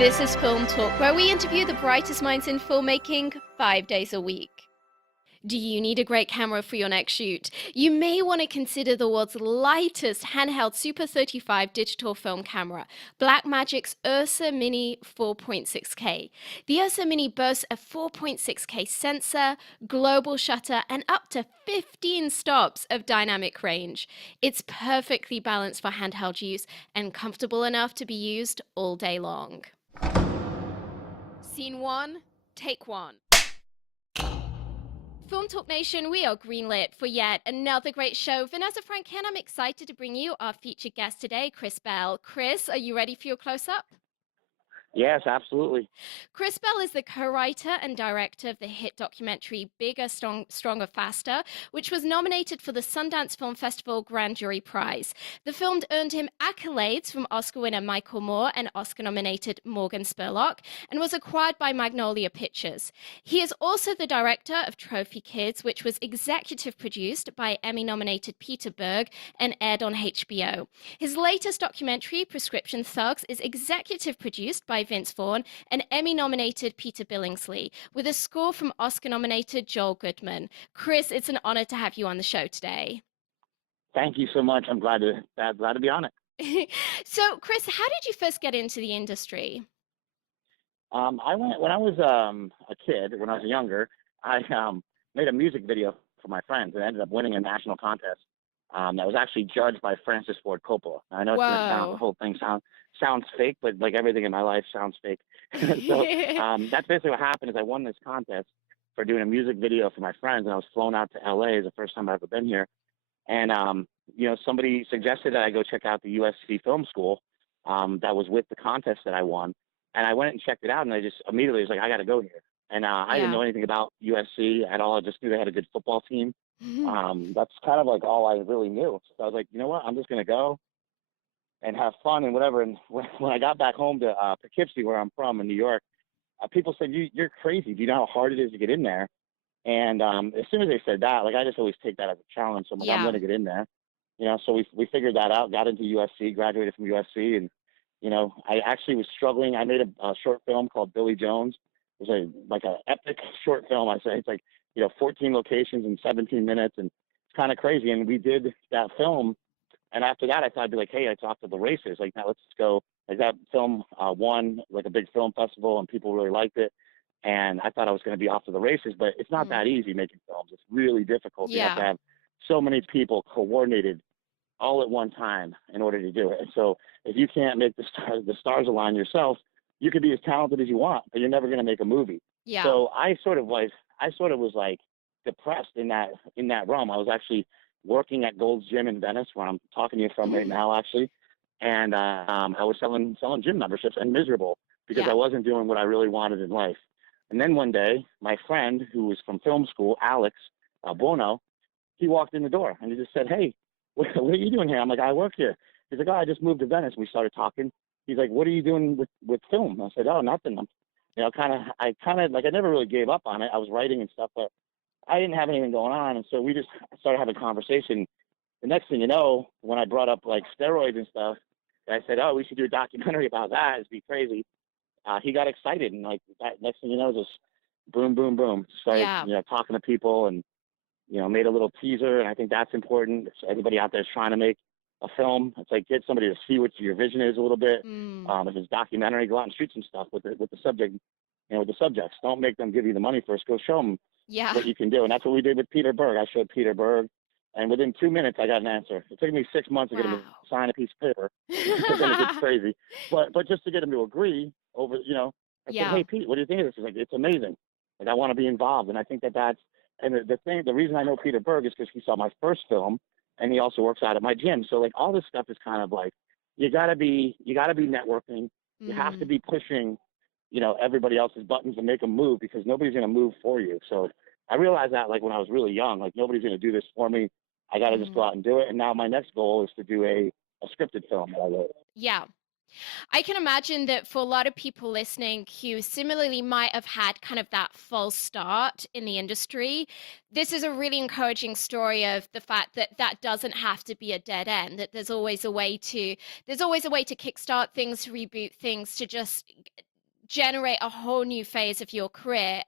This is Film Talk, where we interview the brightest minds in filmmaking 5 days a week. Do you need a great camera for your next shoot? You may want to consider the world's lightest handheld Super 35 digital film camera, Blackmagic's Ursa Mini 4.6K. The Ursa Mini boasts a 4.6K sensor, global shutter, and up to 15 stops of dynamic range. It's perfectly balanced for handheld use and comfortable enough to be used all day long. Scene 1, take 1. Film Talk Nation, we are greenlit for yet another great show. Vanessa Franken, I'm excited to bring you our featured guest today, Chris Bell. Chris, are you ready for your close-up? Yes, absolutely. Chris Bell is the co-writer and director of the hit documentary Bigger, Stronger, Faster, which was nominated for the Sundance Film Festival Grand Jury Prize. The film earned him accolades from Oscar winner Michael Moore and Oscar-nominated Morgan Spurlock, and was acquired by Magnolia Pictures. He is also the director of Trophy Kids, which was executive produced by Emmy-nominated Peter Berg and aired on HBO. His latest documentary, Prescription Thugs, is executive produced by Vince Vaughn and Emmy-nominated Peter Billingsley, with a score from Oscar-nominated Joel Goodman. Chris, it's an honor to have you on the show today. Thank you so much. I'm glad to be on it. So, Chris, how did you first get into the industry? I went when I was a kid. When I was younger, I made a music video for my friends and ended up winning a national contest. That was actually judged by Francis Ford Coppola. I know it's gonna sound, the whole thing sounds fake, but like everything in my life sounds fake. So that's basically what happened. Is I won this contest for doing a music video for my friends, and I was flown out to LA. It's the first time I've ever been here, and somebody suggested that I go check out the USC Film School that was with the contest that I won, and I went and checked it out, and I just immediately was like, I got to go here. And I didn't know anything about USC at all. I just knew they had a good football team. That's kind of like all I really knew. So I was like, you know what, I'm just going to go and have fun and whatever. And when I got back home to Poughkeepsie, where I'm from in New York, people said, you're crazy. Do you know how hard it is to get in there? And as soon as they said that, like, I just always take that as a challenge. So I'm like, I'm going to get in there. So we figured that out, got into USC, graduated from USC. And, I actually was struggling. I made a short film called Billy Jones. It was like an epic short film, I say. It's like, 14 locations in 17 minutes, and it's kind of crazy. And we did that film, and after that, I thought I'd be like, hey, I talked to the racers. Like, now let's go. Like, that film won like a big film festival, and people really liked it. And I thought I was going to be off to the races, but it's not that easy making films. It's really difficult. You have to have so many people coordinated all at one time in order to do it. And so if you can't make the stars align yourself, you could be as talented as you want, but you're never going to make a movie. Yeah. So I sort of was like depressed in that realm. I was actually working at Gold's Gym in Venice, where I'm talking to you from right now, actually. And I was selling gym memberships and miserable because I wasn't doing what I really wanted in life. And then one day, my friend who was from film school, Alex Bono, he walked in the door and he just said, hey, what are you doing here? I'm like, I work here. He's like, oh, I just moved to Venice. We started talking. He's like, what are you doing with film? I said, oh, nothing. I never really gave up on it. I was writing and stuff, but I didn't have anything going on. And so we just started having a conversation. The next thing you know, when I brought up like steroids and stuff, I said, oh, we should do a documentary about that. It'd be crazy. He got excited, and like that next thing you know, just boom, boom, boom. Started, talking to people, and made a little teaser. And I think that's important. So everybody out there is trying to make a film. It's like, get somebody to see what your vision is a little bit. If it's documentary, go out and shoot some stuff with the subject, with the subjects. Don't make them give you the money first. Go show them what you can do. And that's what we did with Peter Berg. I showed Peter Berg, and within 2 minutes, I got an answer. It took me 6 months to get him to sign a piece of paper. Then it gets crazy. But just to get him to agree over, I said, hey, Pete, what do you think of this? He's like, it's amazing. Like, I want to be involved. And I think that's, and the reason I know Peter Berg is because he saw my first film, and he also works out at my gym. So like, all this stuff is kind of like, you gotta be networking. You have to be pushing, everybody else's buttons to make them move, because nobody's going to move for you. So I realized that, like, when I was really young, like, nobody's going to do this for me. I got to just go out and do it. And now my next goal is to do a scripted film that I wrote. Yeah. I can imagine that for a lot of people listening who similarly might have had kind of that false start in the industry, this is a really encouraging story of the fact that that doesn't have to be a dead end, that there's always a way to kickstart things, to reboot things, to just generate a whole new phase of your career.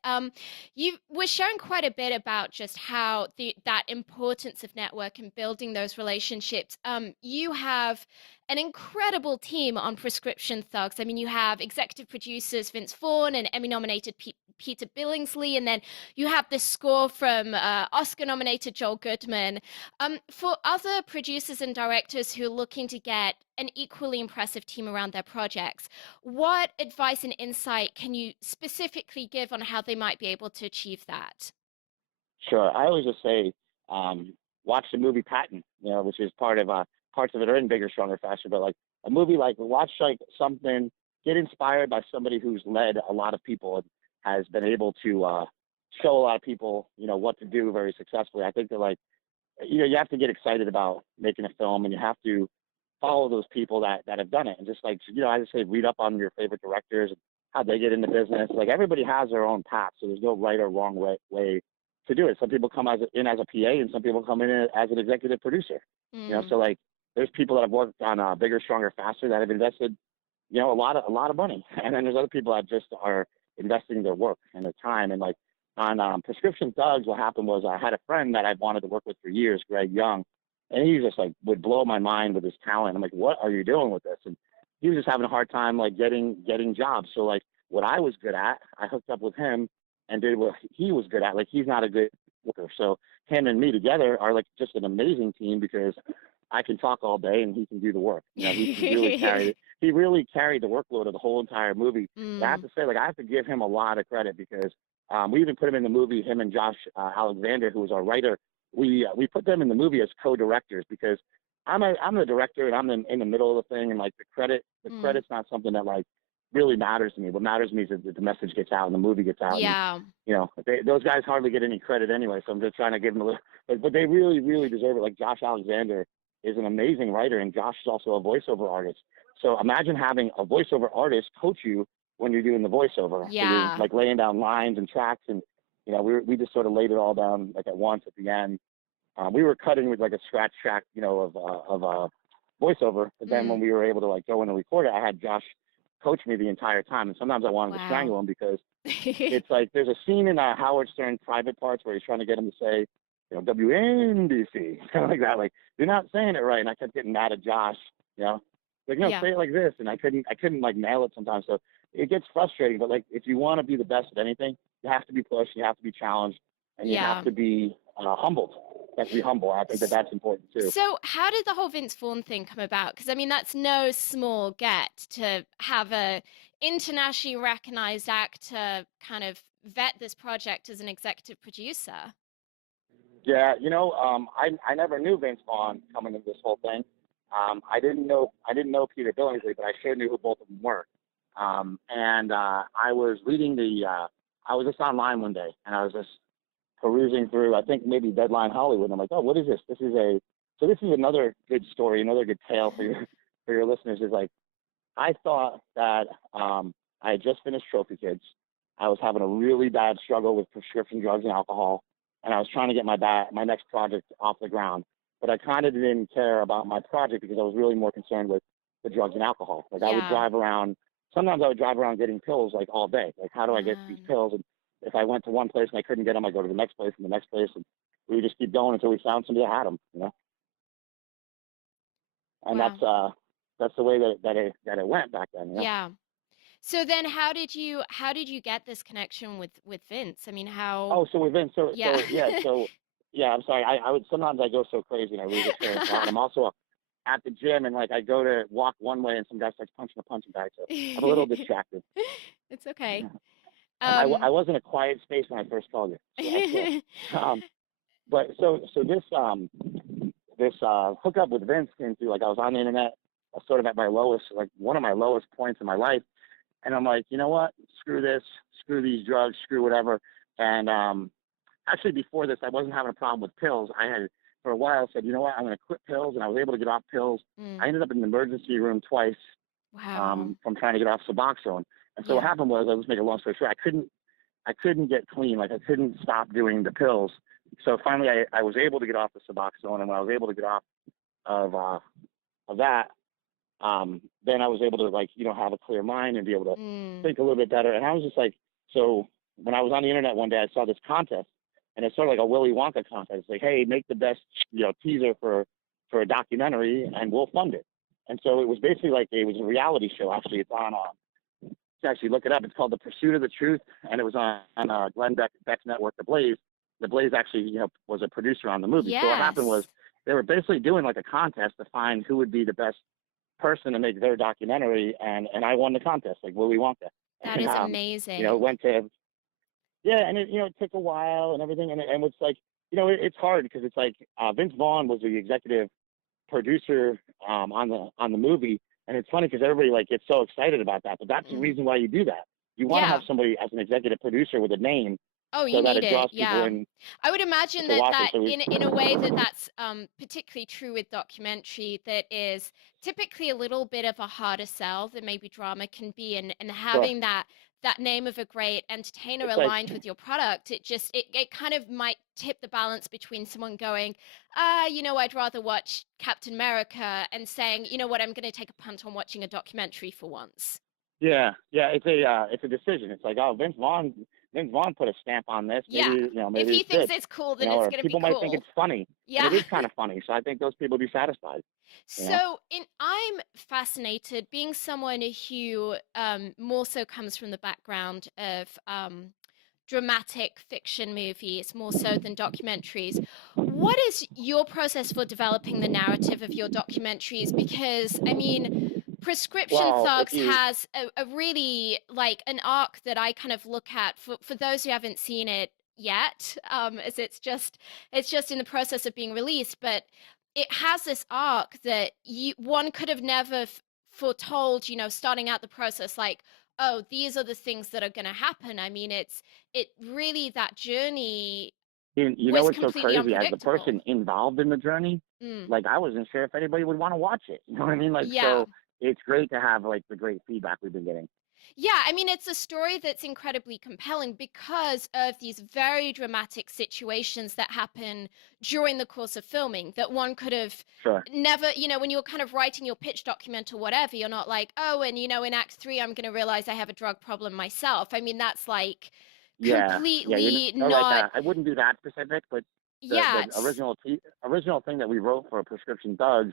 You were sharing quite a bit about just how that importance of network and building those relationships. You have an incredible team on Prescription Thugs. I mean, you have executive producers Vince Vaughn and Emmy-nominated Peter Billingsley, and then you have this score from Oscar-nominated Joel Goodman. For other producers and directors who are looking to get an equally impressive team around their projects, what advice and insight can you specifically give on how they might be able to achieve that? Sure. I always just say, watch the movie Patton, which is part of parts of it are in Bigger, Stronger, Faster. But like a movie, like watch like something, get inspired by somebody who's led a lot of people and has been able to show a lot of people, what to do very successfully. I think that like, you have to get excited about making a film, and you have to follow those people that have done it, and just like, I just say read up on your favorite directors and how they get into business. Like everybody has their own path, so there's no right or wrong way to do it. Some people come in as a PA, and some people come in as an executive producer. So like there's people that have worked on Bigger, Stronger, Faster that have invested, a lot of money, and then there's other people that just are investing their work and their time. And like on Prescription Thugs, what happened was I had a friend that I'd wanted to work with for years, Greg Young, and he just like would blow my mind with his talent. I'm like, what are you doing with this? And he was just having a hard time like getting jobs. So like what I was good at, I hooked up with him and did what he was good at. Like he's not a good worker, so him and me together are like just an amazing team because I can talk all day and he can do the work. He really carried the workload of the whole entire movie. I have to say, like I have to give him a lot of credit because we even put him in the movie. Him and Josh Alexander, who was our writer, we put them in the movie as co-directors because I'm the director and I'm in the middle of the thing, and like the credit's not something that like really matters to me. What matters to me is that the message gets out and the movie gets out. Yeah. And, those guys hardly get any credit anyway, so I'm just trying to give them a little. But they really, really deserve it. Like Josh Alexander is an amazing writer, and Josh is also a voiceover artist. So imagine having a voiceover artist coach you when you're doing the voiceover. Yeah. So you're like laying down lines and tracks, and we just sort of laid it all down like at once at the end. We were cutting with like a scratch track, of voiceover. But then when we were able to like go in and record it, I had Josh coach me the entire time. And sometimes I wanted to strangle him because it's like there's a scene in Howard Stern Private Parts where he's trying to get him to say, WNBC, kind of like that. Like you're not saying it right, and I kept getting mad at Josh. Like no, say it like this, and I couldn't like nail it sometimes. So it gets frustrating. But like if you want to be the best at anything, you have to be pushed, you have to be challenged, and you have to be humbled. You have to be humble. I think that's important too. So how did the whole Vince Vaughn thing come about? Because I mean, that's no small get to have a internationally recognized actor kind of vet this project as an executive producer. Yeah, I never knew Vince Vaughn coming into this whole thing. I didn't know Peter Billingsley, but I sure knew who both of them were. I was reading I was just online one day, and I was just perusing through, I think maybe Deadline Hollywood. And I'm like, oh, what is this? This is another good story, another good tale for your listeners. Is like, I thought that I had just finished Trophy Kids. I was having a really bad struggle with prescription drugs and alcohol, and I was trying to get my next project off the ground. But I kind of didn't care about my project because I was really more concerned with the drugs and alcohol. Like I would drive around. Sometimes I would drive around getting pills like all day. Like how do I get these pills? And if I went to one place and I couldn't get them, I go to the next place and the next place, and we would just keep going until we found somebody that had them. And that's the way that it went back then. Yeah. So then, how did you get this connection with Vince? I mean, how? Oh, so with Vince, I'm sorry. I would sometimes I go so crazy and I lose it. And I'm also at the gym, and like I go to walk one way and some guy starts punching a punching bag, so I'm a little distracted. It's okay. Yeah. I was in a quiet space when I first called you. So but so this hookup with Vince came through. Like I was on the internet, sort of at my lowest, like one of my lowest points in my life, and I'm like, you know what? Screw this. Screw these drugs. Screw whatever. And actually, before this, I wasn't having a problem with pills. I had for a while said, you know what? I'm going to quit pills, and I was able to get off pills. I ended up in the emergency room twice. Wow. From trying to get off Suboxone. And so what happened was, I was making a long story short, I couldn't get clean. Like I couldn't stop doing the pills. So finally I was able to get off the Suboxone, and when I was able to get off of that, then I was able to like, have a clear mind and be able to Mm. think a little bit better. And I was just like, so when I was on the internet one day, I saw this contest, and it's sort of like a Willy Wonka contest. It's like, hey, make the best, teaser for a documentary, and we'll fund it. And so it was basically like it was a reality show. Actually, it's on. To actually look it up. It's called The Pursuit of the Truth, and it was on Glenn Beck's network, The Blaze. The Blaze actually, was a producer on the movie. So what happened was Yes. they were basically doing like a contest to find who would be the best person to make their documentary, and I won the contest, like Willy Wonka. That And is it amazing. went to yeah, and it took a while and everything, and it's like it's hard because it's like Vince Vaughn was the executive producer on the movie, and it's funny because everybody like gets so excited about that, but that's the Mm. reason why you do that. You want to have Yeah. somebody as an executive producer with a name Oh, so you that need it it. draws people Yeah. in I would imagine to that watch it. So we, in a way that that's particularly true with documentary that is typically a little bit of a harder sell than maybe drama can be, and sure, having that name of a great entertainer it's like aligned with your product, it kind of might tip the balance between someone going, I'd rather watch Captain America, and saying, you know what, I'm going to take a punt on watching a documentary for once. yeah, it's a decision. It's like, oh, Vince Vaughn put a stamp on this. Yeah. Maybe If this he thinks fits. it's cool, then it's Or going to be people might think cool. it's funny, and it Yeah. is kind of funny. So I think those people will be satisfied. You know? So, I'm fascinated, being someone who more so comes from the background of dramatic fiction movies, more so than documentaries. What is your process for developing the narrative of your documentaries? Because, I mean, Prescription Well, if Thugs you has a really, like, an arc that I kind of look at for those who haven't seen it yet, as it's just in the process of being released, but it has this arc that one could have never foretold, starting out the process, like, oh, these are the things that are going to happen. I mean, it really, that journey you know was what's so completely crazy? As the unpredictable. person involved in the journey, Mm. like I wasn't sure if anybody would want to watch it. You know what I mean? Like Yeah. so, it's great to have like the great feedback we've been getting. Yeah, I mean, it's a story that's incredibly compelling because of these very dramatic situations that happen during the course of filming that one could have Sure. never, when you're kind of writing your pitch document or whatever, you're not like, oh, and in Act Three, I'm going to realize I have a drug problem myself. I mean, that's like Yeah. completely Like not, I wouldn't do that specific, but yeah, the original thing that we wrote for Prescription Thugs,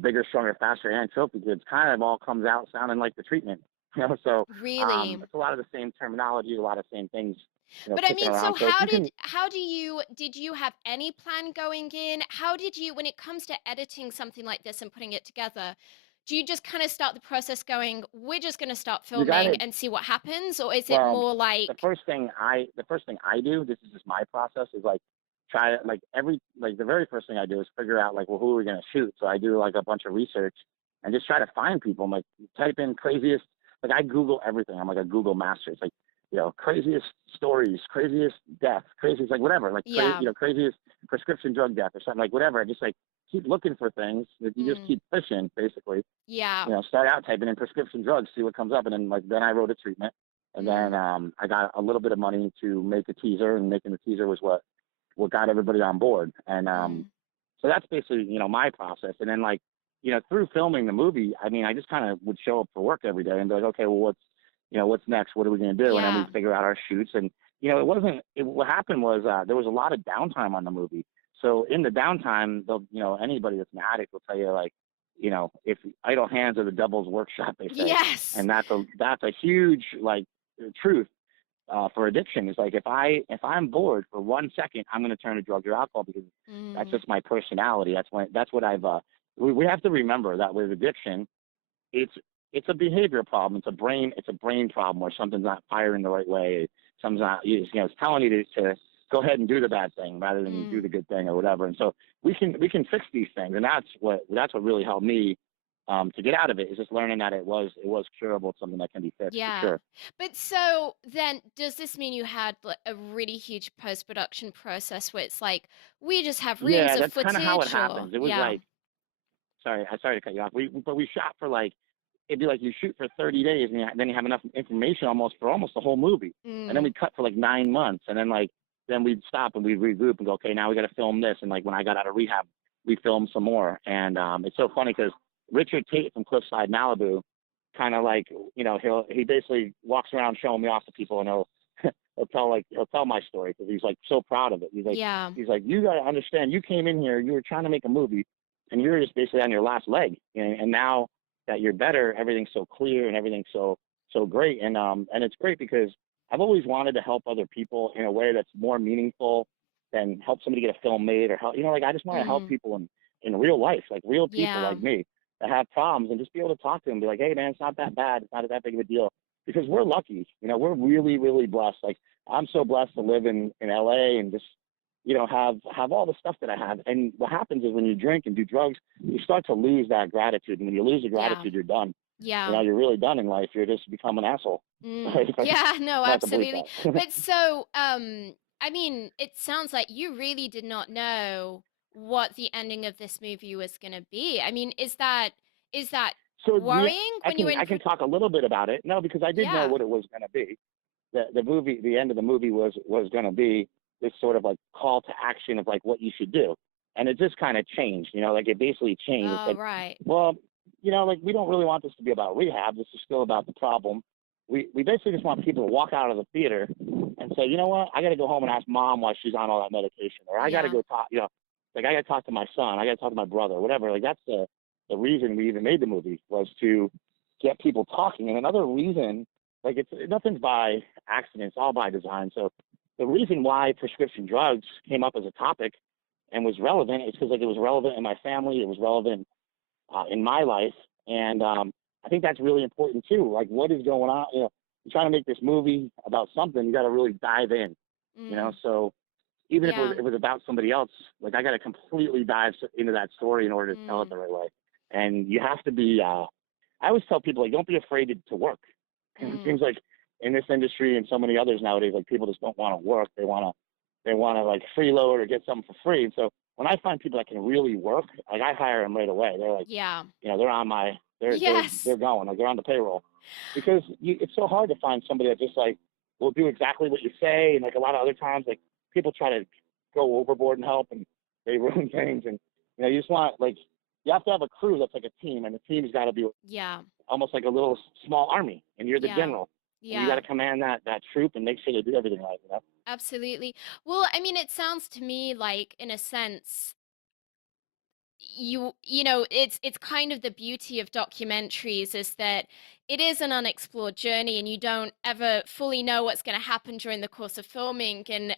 bigger, stronger, faster, and Trophy Kids, kind of all comes out sounding like the treatment. So really. it's a lot of the same terminology, a lot of same things, But I kicking mean, so around. So if you can, did you have any plan going in? How did you, when it comes to editing something like this and putting it together, do you just kind of start the process going, we're just going to start you got filming it. and see what happens? Or is it Well, more like, the first thing I do, this is just my process, is like try to the very first thing I do is figure out like, well, who are we gonna shoot? So I do like a bunch of research and just try to find people. I'm like, type in craziest, like I Google everything. I'm like a Google master. It's like, craziest stories, craziest death, craziest like whatever, like yeah, craziest prescription drug death or something, like whatever. I just like keep looking for things that you just mm, keep fishing basically. yeah, Start out typing in prescription drugs, see what comes up, and then I wrote a treatment, and then mm, I got a little bit of money to make a teaser, and making the teaser was what got everybody on board, and mm, so that's basically my process, and then like through filming the movie, I mean I just kind of would show up for work every day and be like, okay, well what's next? What are we gonna do? And then we yeah, figure out our shoots, and what happened was there was a lot of downtime on the movie. So in the downtime, anybody that's an addict will tell you like, if idle hands are the devil's workshop, they say, yes, and that's a huge like truth for addiction. Is like if I'm bored for 1 second, I'm going to turn to drugs or alcohol because that's mm, just my personality. That's what I've. We have to remember that with addiction, it's it's a behavior problem. It's a brain problem where something's not firing the right way. Something's not it's telling you to go ahead and do the bad thing rather than do mm, the good thing or whatever. And so we can fix these things, and that's what really helped me to get out of it, is just learning that it was curable. It's something that can be fixed for yeah. sure. But so then, does this mean you had like, a really huge post-production process where it's like, we just have reams Yeah, of that's kind of how it footage, or happens. It was yeah. like, sorry to cut you off. But we shot for like, it'd be like you shoot for 30 days, and then you have enough information for almost the whole movie, and then Mm, we cut for like 9 months, and then we'd stop and we'd regroup and go, okay, now we got to film this. And like when I got out of rehab, we filmed some more, and it's so funny because Richard Tate from Cliffside, Malibu, kind of like, he basically walks around showing me off to people, and he'll tell my story because he's like so proud of it. Yeah. He's like, you got to understand, you came in here, you were trying to make a movie, and you're just basically on your last leg, and now that you're better, everything's so clear and everything's so great, and it's great because I've always wanted to help other people in a way that's more meaningful than help somebody get a film made, or help, like I just want to help Mm. people in real life, like real people Yeah. like me that have problems, and just be able to talk to them, be like, hey man, it's not that bad, it's not that big of a deal, because we're lucky, we're really really blessed. Like I'm so blessed to live in LA and just have all the stuff that I have. And what happens is when you drink and do drugs, you start to lose that gratitude, and when you lose the Yeah. gratitude, you're done. Yeah. You're really done in life. You're just become an asshole. Mm. If Yeah, no, I have to believe absolutely. that. But so, I mean, it sounds like you really did not know what the ending of this movie was going to be. I mean, is that So worrying I when you were can in I can talk a little bit about it. No, because I did know yeah. what it was going to be. The end of the movie was going to be this sort of like call to action of like what you should do, and it just kind of changed. Like it basically changed. It Oh, said, right. well, like we don't really want this to be about rehab. This is still about the problem. We basically just want people to walk out of the theater and say, you know what, I got to go home and ask mom why she's on all that medication, or I got to Yeah. go talk, like I got to talk to my son, I got to talk to my brother, whatever. Like that's the reason we even made the movie, was to get people talking. And another reason, like nothing's by accident, it's all by design. So the reason why prescription drugs came up as a topic and was relevant is because like it was relevant in my family, it was relevant in my life, and I think that's really important too. Like, what is going on? You're trying to make this movie about something, you got to really dive in. Mm. So even if Yeah. it was about somebody else, like I got to completely dive into that story in order to tell it Mm. the right way. And you have to be. I always tell people like, don't be afraid to work. And it Mm. seems like in this industry and so many others nowadays, like people just don't want to work. They want to like freeload or get something for free. And so when I find people that can really work, like I hire them right away. They're like, Yeah. they're on my, they're Yes. going, like they're on the payroll, because it's so hard to find somebody that just like will do exactly what you say. And like a lot of other times, like people try to go overboard and help, and they ruin things. And you just want like you have to have a crew that's like a team, and the team's got to be Yeah. almost like a little small army, and you're the Yeah. general, and you got Yeah. to command that troop and make sure they do everything right. Absolutely. Well, I mean, it sounds to me like, in a sense, it's kind of the beauty of documentaries is that it is an unexplored journey, and you don't ever fully know what's going to happen during the course of filming. And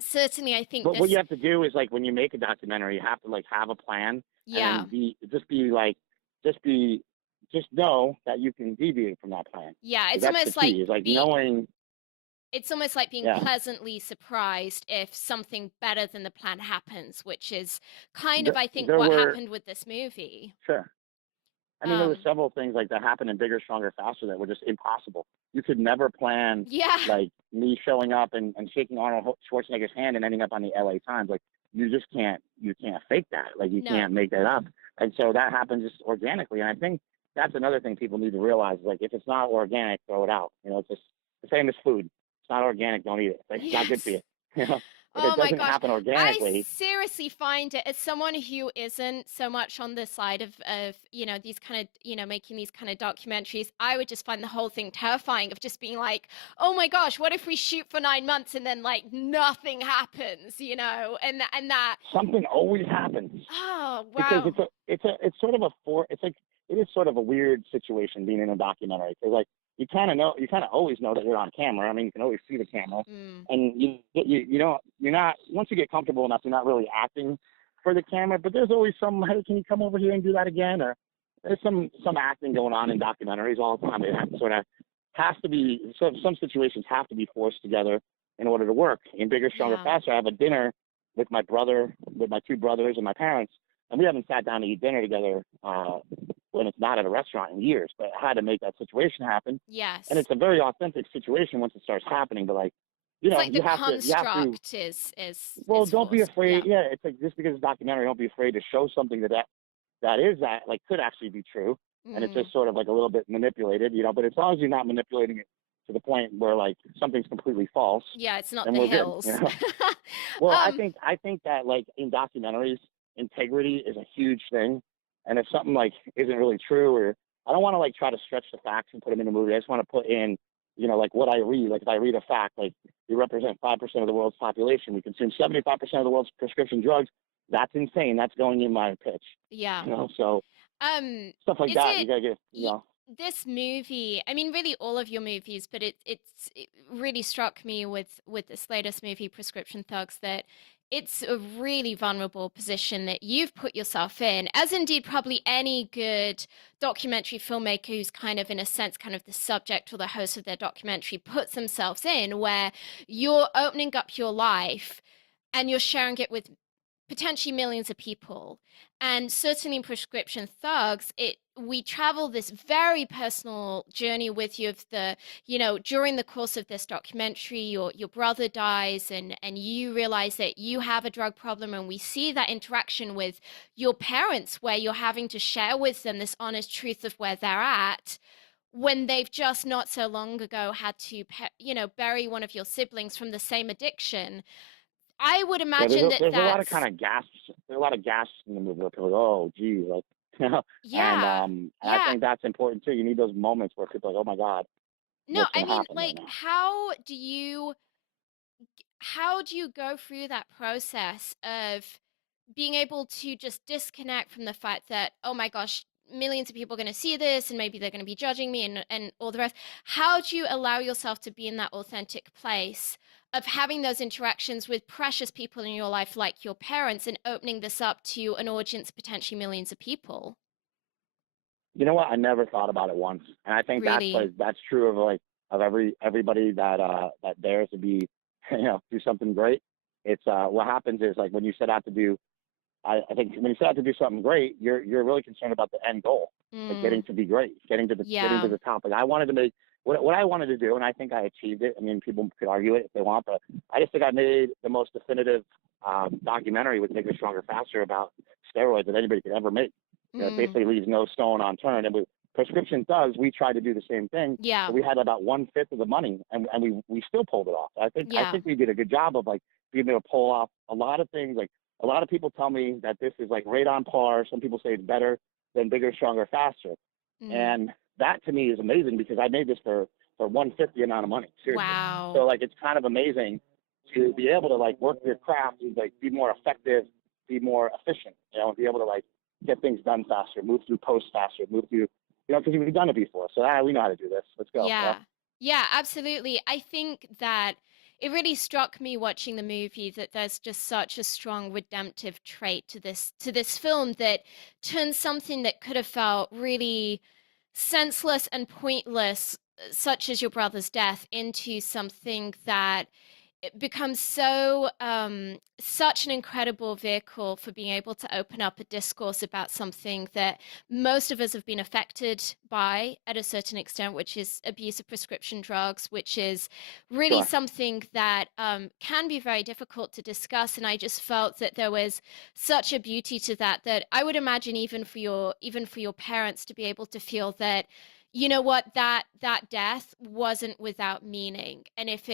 certainly, I think But what you this. have to do is like when you make a documentary, you have to like have a plan, and Yeah. then be like just be just know that you can deviate from that plan. Yeah, That's the key. Is like knowing. it's almost like being Yeah, pleasantly surprised if something better than the plan happens, which is kind of, I think, there what were happened with this movie. sure. I mean, there were Um, several things like that happened in Bigger, Stronger, Faster that were just impossible. You could never plan yeah, like me showing up and shaking Arnold Schwarzenegger's hand and ending up on the LA Times. Like you just you can't fake that. Like you no, can't make that up. And so that happens just organically. And I think that's another thing people need to realize. Like if it's not organic, throw it out. It's just the same as food. It's not organic, don't eat it. Like, it's not good for yes. you. You know, if Oh it my doesn't gosh. happen I organically, seriously find it, as someone who isn't so much on the side of these kind of, making these kind of documentaries, I would just find the whole thing terrifying of just being like, oh my gosh, what if we shoot for 9 months and then like nothing happens, and that, something always happens. oh, Because wow. it's sort of it's like it is sort of a weird situation being in a documentary, because like you kind of always know that you're on camera. I mean, you can always see the camera, Mm, and you don't you're not, once you get comfortable enough, you're not really acting for the camera. But there's always some, hey, can you come over here and do that again? Or there's some acting going on in documentaries all the time. It has to be, so some situations have to be forced together in order to work. In Bigger, Stronger, yeah. Faster, I have a dinner with my brother, with my two brothers and my parents, and we haven't sat down to eat dinner together when it's not at a restaurant in years. But I had to make that situation happen, and Yes. it's a very authentic situation once it starts happening. But like, It's like the you have to. construct is Well, don't be forced. afraid. Yeah. Yeah, it's like just because it's a documentary, don't be afraid to show something that like could actually be true, and it's Mm. just sort of like a little bit manipulated. But as long as you're not manipulating it to the point where like something's completely false, Yeah, it's not then the we're good. hills. Well, I um think that like in documentaries, integrity is a huge thing, And if something like isn't really true, or I don't want to like try to stretch the facts and put them in a movie. I just want to put in, like what I read. Like if I read a fact, like we represent 5% of the world's population, we consume 75% of the world's prescription drugs. That's insane. That's going in my pitch. Yeah. So Um, stuff like is that. You it gotta get, y this movie, I mean, really all of your movies, but it really struck me with this latest movie, Prescription Thugs, that it's a really vulnerable position that you've put yourself in, as indeed probably any good documentary filmmaker who's kind of, in a sense, kind of the subject or the host of their documentary puts themselves in, where you're opening up your life and you're sharing it with potentially millions of people. And certainly in Prescription Thugs, we travel this very personal journey with you of during the course of this documentary, your brother dies and you realize that you have a drug problem, and we see that interaction with your parents where you're having to share with them this honest truth of where they're at when they've just not so long ago had to bury one of your siblings from the same addiction. I would Yeah, imagine that there's a lot of kind that's of gasps. There's a lot of gasps in the movie where people are like, oh, geez, like, yeah. and I Yeah. think that's important too. You need those moments where people are like, oh my God, No, what's I gonna mean, happen right like, now? how do you go through that process of being able to just disconnect from the fact that, oh my gosh, millions of people are going to see this and maybe they're going to be judging me and all the rest? How do you allow yourself to be in that authentic place of having those interactions with precious people in your life, like your parents, and opening this up to an audience, potentially millions of people? You know what? I never thought about it once, and I think Really? that's true of of everybody that dares to be, do something great. It's what happens is like when you set out to do. I think when you set out to do something great, you're really concerned about the end goal, like getting Mm, to be great, getting to yeah. the top. Like I wanted to make what I wanted to do, and I think I achieved it. I mean, people could argue it if they want, but I just think I made the most definitive documentary with Bigger, Stronger, Faster about steroids that anybody could ever make. It Mm, basically leaves no stone unturned. And with Prescription Thugs, we tried to do the same thing, yeah. but we had about 1/5 of the money, and we still pulled it off. I Yeah. think we did a good job of like being able to pull off a lot of things. Like a lot of people tell me that this is like right on par. Some people say it's better than Bigger, Stronger, Faster, Mm, and that to me is amazing because I made this for 1/5 the amount of money. Seriously. So wow. like it's kind of amazing to be able to like work your craft and like be more effective, be more efficient, and be able to like get things done faster, move through post faster, move through, because we've done it before. So we know how to do this. Let's go. Yeah. Yeah, absolutely. I think that it really struck me watching the movie that there's just such a strong redemptive trait to this film that turns something that could have felt really senseless and pointless, such as your brother's death, into something that it becomes such an incredible vehicle for being able to open up a discourse about something that most of us have been affected by at a certain extent, which is abuse of prescription drugs, which is really Sure. something that can be very difficult to discuss. And I just felt that there was such a beauty to that, that I would imagine even for your parents to be able to feel that, you know what, that death wasn't without meaning. And if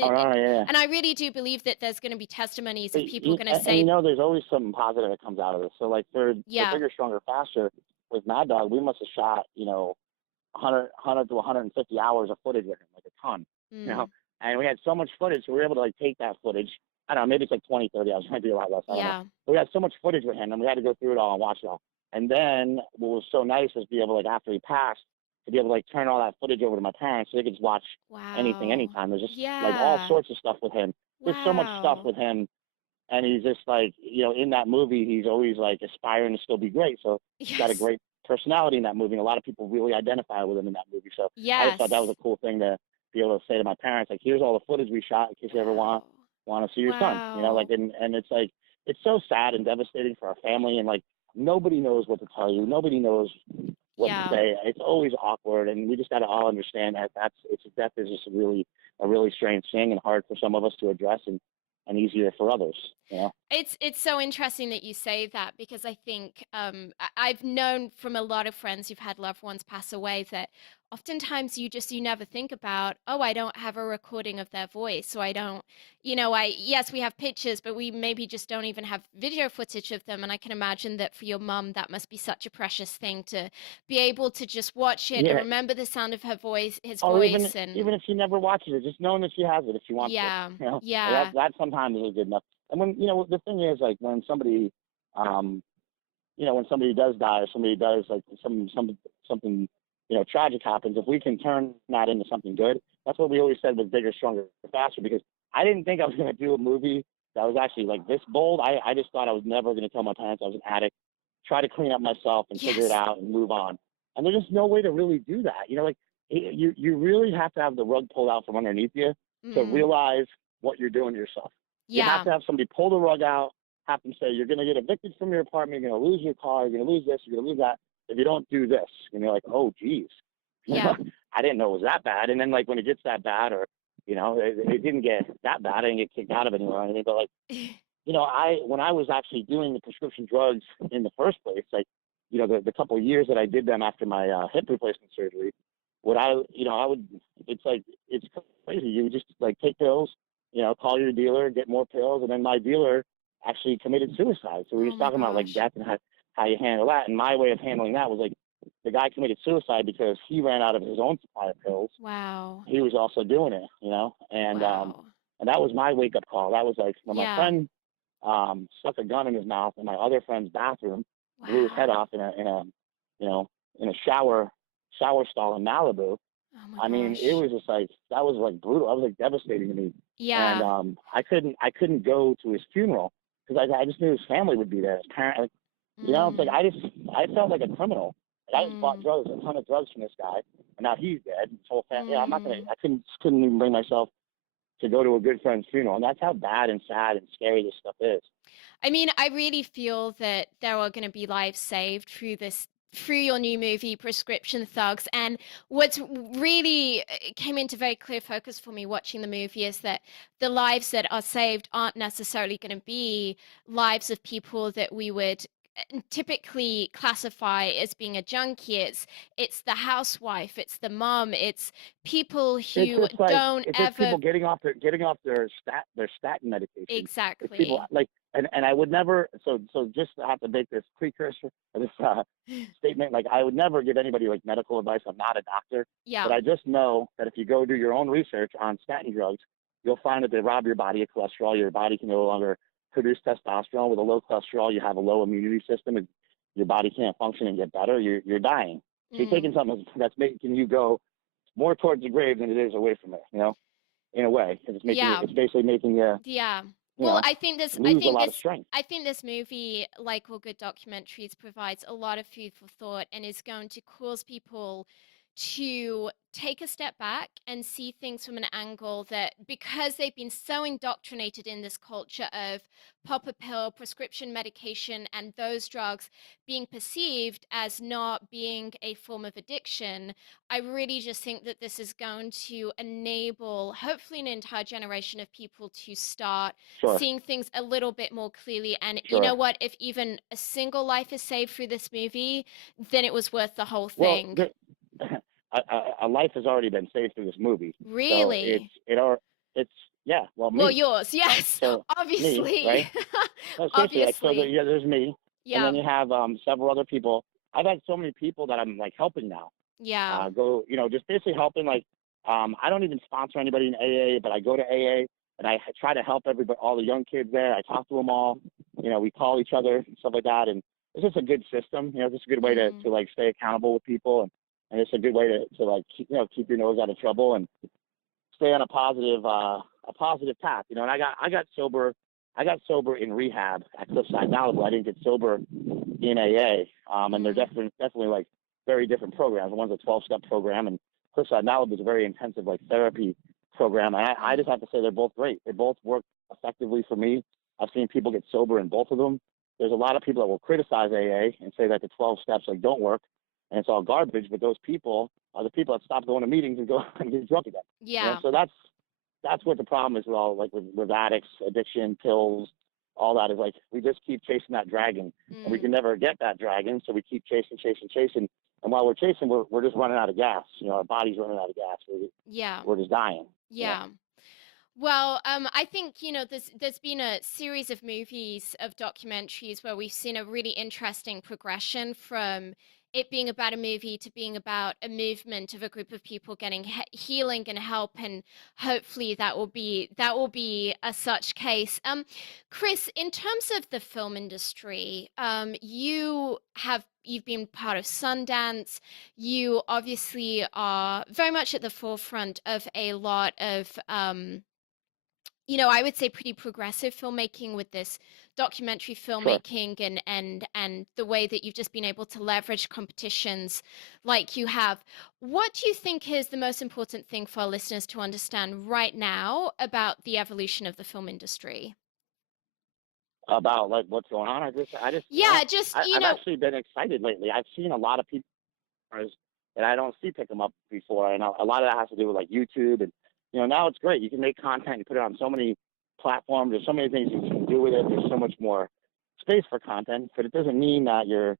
Oh, no, yeah. and I really do believe that there's going to be testimonies of And, people going to and say, there's always something positive that comes out of this. So like for yeah. Bigger, Stronger, Faster with Mad Dog, we must have shot 100 to 150 hours of footage with him, like a ton, you know. Mm, And we had so much footage, so we were able to like take that footage. I don't know, maybe it's like 20, 30 hours, might be a lot less. I don't know. yeah. But we had so much footage with him, and we had to go through it all and watch it all. And then what was so nice was be able, like, after he passed, to be able to like turn all that footage over to my parents so they could just watch anything, Wow. anytime. There's just like all Yeah. sorts of stuff with him. There's so much stuff Wow. with him, and he's just like, in that movie, he's always like aspiring to still be great. So he's got a Yes. great personality in that movie, and a lot of people really identify with him in that movie. So I just thought that was Yes. a cool thing to be able to say to my parents, like, here's all the footage we shot in case you ever Wow. want to see your son, like, Wow. and it's like it's so sad and devastating for our family, and like nobody knows what to tell you, nobody knows what to Yeah. say. It's always awkward, and we just got to all understand that death is just a really strange thing and hard for some of us to address, and easier for others. It's so interesting that you say that, because I think I've known from a lot of friends who've had loved ones pass away that oftentimes you never think about, oh, I don't have a recording of their voice, so I don't, yes, we have pictures, but we maybe just don't even have video footage of them. And I can imagine that for your mum, that must be such a precious thing to be able to just watch it and Yeah, remember the sound of his or even voice, and even if she never watches it, just knowing that she has it if she wants it, yeah, and yeah, that sometimes is good enough. And when the thing is like when somebody, um, when somebody does die or somebody does like something tragic happens, if we can turn that into something good, that's what we always said was bigger, stronger, faster. Because I didn't think I was going to do a movie that was actually like this bold. I just thought I was never going to tell my parents I was an addict, try to clean up myself and figure it yes, out and move on. And there's just no way to really do that. Like you really have to have the rug pulled out from underneath you to mm, realize what you're doing to yourself. You have yeah, to have somebody pull the rug out, have them say you're going to get evicted from your apartment, you're going to lose your car, you're going to lose this, you're going to lose that if you don't do this. And you're like, oh, geez, yeah, I didn't know it was that bad. And then like when it gets that bad, or it didn't get that bad, I didn't get kicked out of anywhere or anything. But like I when I was actually doing the prescription drugs in the first place, like the couple of years that I did them after my hip replacement surgery, what I would it's crazy. You just like take pills, call your dealer, get more pills, and then my dealer actually committed suicide. So we oh was my talking about like gosh, death and how you handle that. And my way of handling that was like the guy committed suicide because he ran out of his own supply of pills. wow, He was also doing it, wow, and that was my wake up call. That was like when my yeah, friend stuck a gun in his mouth in my other friend's bathroom, blew his head wow, off you know, in a shower stall in Malibu. oh my I mean, it gosh, was just like that was like brutal. That was like devastating to me, and yeah, I couldn't go to his funeral because I just knew his family would be there. His parents, like, it's like mm, I felt like a criminal. Like, I just bought mm, drugs, a ton of drugs from this guy, and now he's dead. His whole family. I'm not gonna. mm. I couldn't even bring myself to go to a good friend's funeral, and that's how bad and sad and scary this stuff is. I mean, I really feel that there are going to be lives saved through through your new movie, Prescription Thugs. And what's really came into very clear focus for me watching the movie is that the lives that are saved aren't necessarily going to be lives of people that we would typically classify as being a junkie. It's the housewife, it's the mom, it's people It's who just like don't it's just ever people getting off their statin medication. It's people exactly. like and I would never so just have to make this precursor this statement, like I would never give anybody like medical advice. I'm not a doctor, Yeah. but I just know that if you go do your own research on statin drugs, you'll find that they rob your body of cholesterol. Your body can no longer produce testosterone. With a low cholesterol, you have a low immunity system, and your body can't function and get better. You're dying. So you're taking Mm. something that's making you go more towards the grave than it is away from it. In a way, 'cause Yeah. it's basically making you Yeah. you Well, know lose a lot of strength. I think this movie, like all good documentaries, provides a lot of food for thought and is going to cause people to take a step back and see things from an angle that because they've been so indoctrinated in this culture of pop a pill, prescription medication, and those drugs being perceived as not being a form of addiction, I really just think that this is going to enable, hopefully, an entire generation of people to start Sure, seeing things a little bit more clearly. And you know sure. what? If even a single life is saved through this movie, then it was worth the whole Well, thing. a life has already been saved through this movie, so Really? it's yeah. Well, Well, me. yours, yes, So me, obviously. right? No, seriously, like Obviously. yeah, there's me, and Yeah, then you have several other people. I've had so many people that I'm like helping now. yeah. Go, just basically helping. Like, I don't even sponsor anybody in AA, but I go to AA and I try to help everybody, all the young kids there. I talk to them all. We call each other and stuff like that, and it's just a good system. It's just a good way to Mm, like stay accountable with people, and it's a good way to like keep your nose out of trouble and stay on a positive path. And I got sober. I got sober in rehab at Cliffside Malibu. I didn't get sober in AA. And they're mm, definitely like very different programs. One's a 12-step program, and Cliffside Malibu is a very intensive like therapy program. And I mm. just have to say they're both great. They both work effectively for me. I've seen people get sober in both of them. There's a lot of people that will criticize AA and say that the 12 steps like don't work and it's all garbage. But those people are the people that stop going to meetings and go and get drunk again. Yeah. So that's what the problem is with all like with addicts, addiction, pills, all that is like we just keep chasing that dragon and we Mm, can never get that dragon, so we keep chasing, chasing, chasing. And while we're chasing, we're just running out of gas. Our body's running out of gas. yeah. We're just dying. Yeah. Well, I think, there's been a series of movies, of documentaries where we've seen a really interesting progression from it being about a movie to being about a movement of a group of people getting healing and help, and hopefully that will be a such case. Chris, in terms of the film industry, you've been part of Sundance. You obviously are very much at the forefront of a lot of I would say pretty progressive filmmaking with this documentary Sure. filmmaking, and the way that you've just been able to leverage competitions like you have. What do you think is the most important thing for our listeners to understand right now about the evolution of the film industry? About like what's going on. Yeah, just, I've actually been excited lately. I've seen a lot of people that I don't see pick them up before, and a lot of that has to do with like YouTube, and now it's great. You can make content, you put it on so many platforms. There's so many things you can do with it. There's so much more space for content, but it doesn't mean that your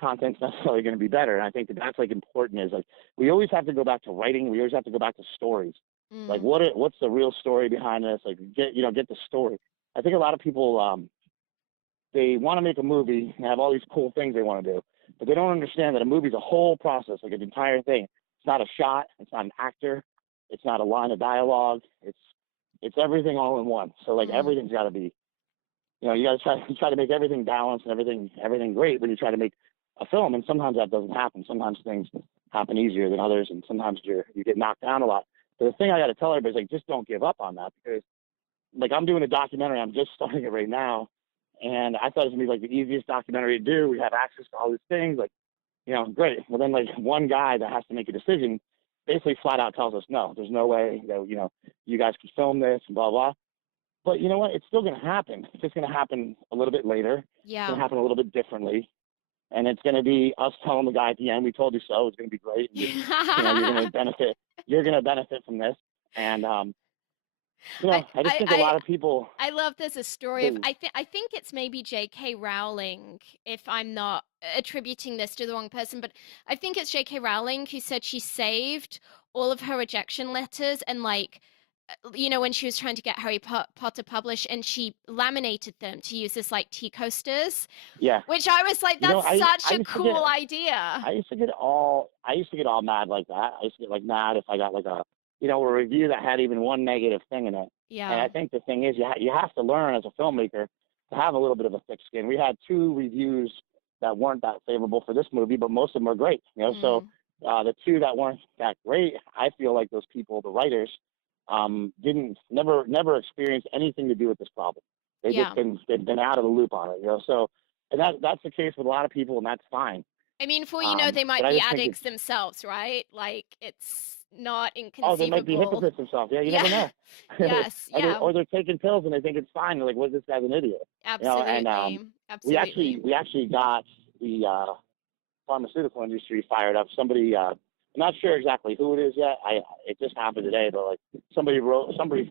content's necessarily going to be better. And I think that that's like important. Is like we always have to go back to writing. We always have to go back to stories. Like mm, what's the real story behind this? Like get the story. I think a lot of people they want to make a movie and have all these cool things they want to do, but they don't understand that a movie's a whole process, like an entire thing. It's not a shot. It's not an actor. It's not a line of dialogue. It's everything all in one. So like mm, everything's got to be, you got to try to make everything balanced and everything great when you try to make a film. And sometimes that doesn't happen. Sometimes things happen easier than others, and sometimes you get knocked down a lot. But the thing I got to tell everybody is like just don't give up on that, because like I'm doing a documentary. I'm just starting it right now, and I thought it was gonna be like the easiest documentary to do. We have access to all these things, like great. Well, then like one guy that has to make a decision basically flat out tells us no, there's no way that you guys can film this and blah blah. But you know what? It's still gonna happen. It's just gonna happen a little bit later. It's yeah. gonna happen a little bit differently, and it's gonna be us telling the guy at the end, "We told you so." It's gonna be great. And you're gonna benefit. You're gonna benefit from this, and I, I just I, think a I, lot of people I love there's a story of they I think it's maybe J.K. Rowling, if I'm not attributing this to the wrong person, but I think it's J.K. Rowling who said she saved all of her rejection letters, and like when she was trying to get Harry Potter published, and she laminated them to use as like tea coasters, yeah. which I was like, You know, that's such I a used to get cool idea. I used to get all mad like that. I used to get like mad if I got like a review that had even one negative thing in it. And Yeah. I think the thing is you have to learn as a filmmaker to have a little bit of a thick skin. We had two reviews that weren't that favorable for this movie, but most of them are great. So Mm, the two that weren't that great, I feel like those people, the writers, didn't never experienced anything to do with this problem. yeah. They've been out of the loop on it. So and that's the case with a lot of people, and that's fine. I mean, for you know, they But might I be just think it's addicts themselves, right? Like, it's not they might be inconceivable. hypocrites themselves. Yeah, you never Yeah. know. Yes. Yeah. Or they're taking pills and they think it's fine. They're like, "What? This guy's an idiot." And Absolutely. Absolutely. we actually got the pharmaceutical industry fired up. Somebody, I'm not sure exactly who it is yet. It just happened today, but like somebody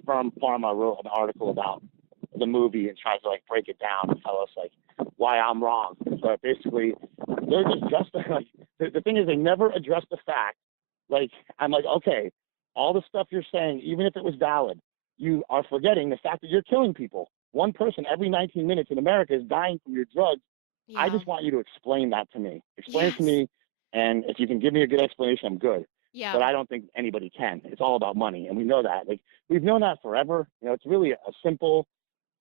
from pharma wrote an article about the movie and tries to like break it down and tell us like why I'm wrong. But basically, they're just like the thing is they never address the fact. Like I'm like, okay, all the stuff you're saying, even if it was valid, you are forgetting the fact that you're killing people. One person every 19 minutes in America is dying from your drugs. I Yeah. just want you to explain that to me. Explain it to Yes. me, and if you can give me a good explanation, I'm good. Yeah. But I don't think anybody can. It's all about money, and we know that. Like we've known that forever. It's really a simple,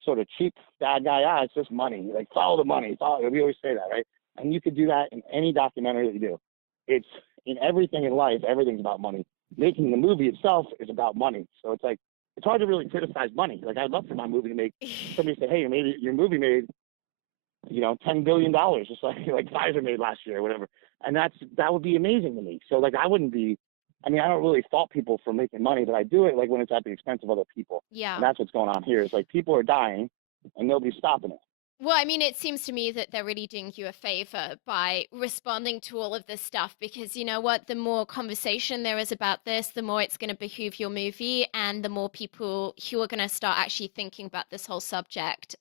sort of cheap bad guy. It's just money. Like follow the money. We always say that, right? And you could do that in any documentary that you do. It's in everything in life. Everything's about money. Making the movie itself is about money. So it's like it's hard to really criticize money. Like I'd love for my movie to make somebody say, "Hey, maybe your movie made $10 billion, just like Pfizer made last year or whatever." And that would be amazing to me. So like I wouldn't be. I mean, I don't really fault people for making money, but I do it like when it's at the expense of other people, and Yeah. that's what's going on here. Is like people are dying, and nobody's stopping it. Well, I mean, it seems to me that they're really doing you a favor by responding to all of this stuff, because you know what? The more conversation there is about this, the more it's going to behoove your movie, and the more people who are going to start actually thinking about this whole subject.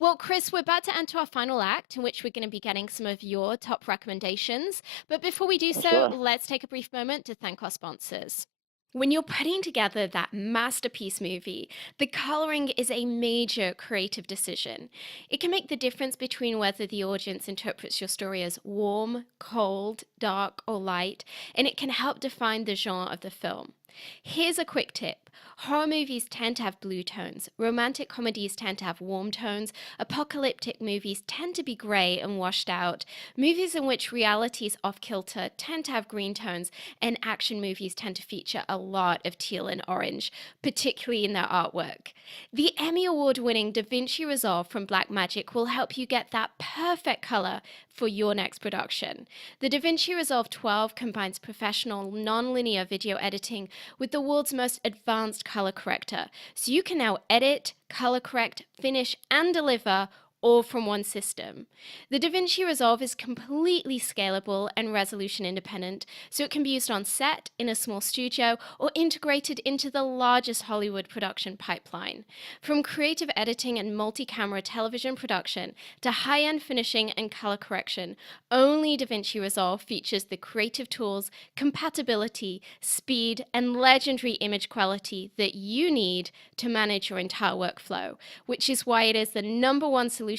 Well, Chris, we're about to enter our final act in which we're going to be getting some of your top recommendations. But before we do so, Sure. let's take a brief moment to thank our sponsors. When you're putting together that masterpiece movie, the coloring is a major creative decision. It can make the difference between whether the audience interprets your story as warm, cold, dark, or light, and it can help define the genre of the film. Here's a quick tip. Horror movies tend to have blue tones, romantic comedies tend to have warm tones, apocalyptic movies tend to be grey and washed out, movies in which reality is off kilter tend to have green tones, and action movies tend to feature a lot of teal and orange, particularly in their artwork. The Emmy Award winning Da Vinci Resolve from Blackmagic will help you get that perfect color for your next production. The Da Vinci Resolve 12 combines professional non-linear video editing with the world's most advanced color corrector, so you can now edit, color correct, finish, and deliver all from one system. The DaVinci Resolve is completely scalable and resolution independent, so it can be used on set, in a small studio, or integrated into the largest Hollywood production pipeline. From creative editing and multi-camera television production to high-end finishing and color correction, only DaVinci Resolve features the creative tools, compatibility, speed, and legendary image quality that you need to manage your entire workflow, which is why it is the #1 solution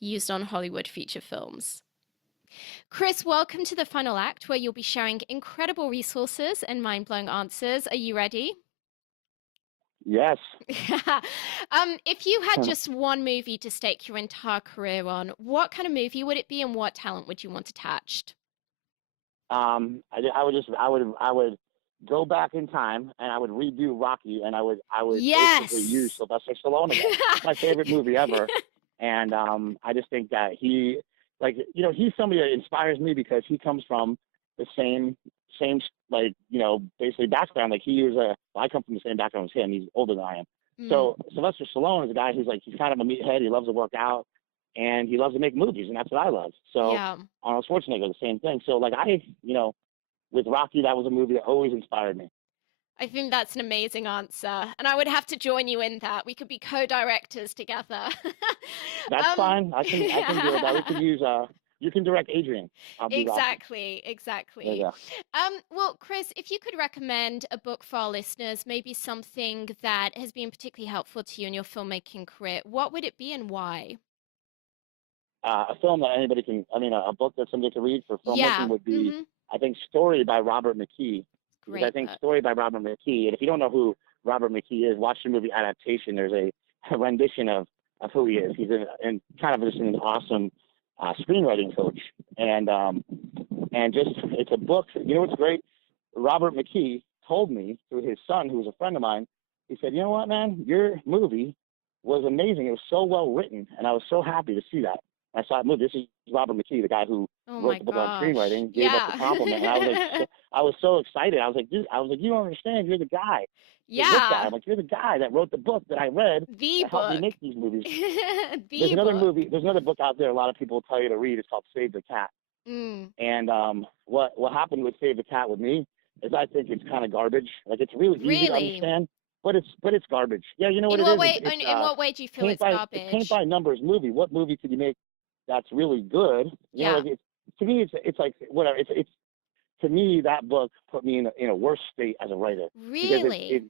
used on Hollywood feature films. Chris, welcome to the final act where you'll be sharing incredible resources and mind-blowing answers. Are you ready? Yes. If you had just one movie to stake your entire career on, what kind of movie would it be and what talent would you want attached? I would go back in time and I would redo Rocky and I would basically use Yes. Sylvester Stallone again. It's my favorite movie ever. And I just think that he, like, he's somebody that inspires me because he comes from the same like, basically background. Like I come from the same background as him. He's older than I am. Mm, So Sylvester Stallone is a guy who's kind of a meathead. He loves to work out and he loves to make movies, and that's what I love. So yeah. Arnold Schwarzenegger, the same thing. So like with Rocky, that was a movie that always inspired me. I think that's an amazing answer. And I would have to join you in that. We could be co-directors together. That's um, fine. I can deal with that. We could use you can direct Adrian. I'll be Rocky. exactly, There you exactly. go. Well, Chris, if you could recommend a book for our listeners, maybe something that has been particularly helpful to you in your filmmaking career, what would it be and why? A film that anybody can, a book that somebody can read for filmmaking Yeah. would be, Mm-hmm. I think, Story by Robert McKee. Because I Great think book. Story by Robert McKee, and if you don't know who Robert McKee is, watch the movie Adaptation. There's a rendition of who he is. He's and kind of just an awesome screenwriting coach. And just, it's a book. You know what's great? Robert McKee told me through his son, who was a friend of mine, he said, you know what, man, your movie was amazing. It was so well written, and I was so happy to see that. I saw that movie. This is Robert McKee, the guy who Oh wrote my the book on gosh. screenwriting, gave us the compliment, and I was Yeah. I was so excited. I was like, dude, you don't understand. You're the guy. He goes, what guy? Yeah. I'm like, you're the guy that wrote the book that I read The that helped me book. make these movies. There's The another book. movie. There's another book out there. A lot of people tell you to read. It's called Save the Cat. Mm. And what happened with Save the Cat with me is I think it's kind of garbage. Like it's really easy to Really? understand, but it's garbage. Yeah, you know what In it what is? way? It's In what way do you feel it's it's paint garbage? by numbers movie. What movie could you make that's really good? Yeah. Like to me it's like whatever. It's to me that book put me in a worse state as a writer because Really?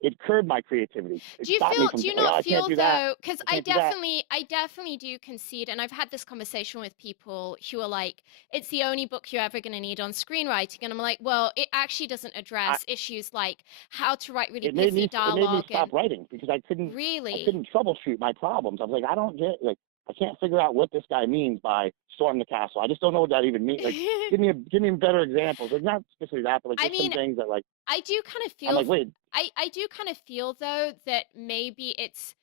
it curbed my creativity. It Do you stopped feel, me from do you saying, oh, not I can't feel do that. though, because I can't do that. I definitely do concede, and I've had this conversation with people who are like, it's the only book you're ever going to need on screenwriting. And I'm like, well, it actually doesn't I, address issues like how to write really it made pithy me dialogue stop and writing because I really. couldn't troubleshoot my problems. I was like, I don't get like I can't figure out what this guy means by storm the castle. I just don't know what that even means. Like, give me better examples. Like not specifically that, but like I just some mean, things that like I do kind of I'm feel, like, wait, I do kind of feel though that maybe it's,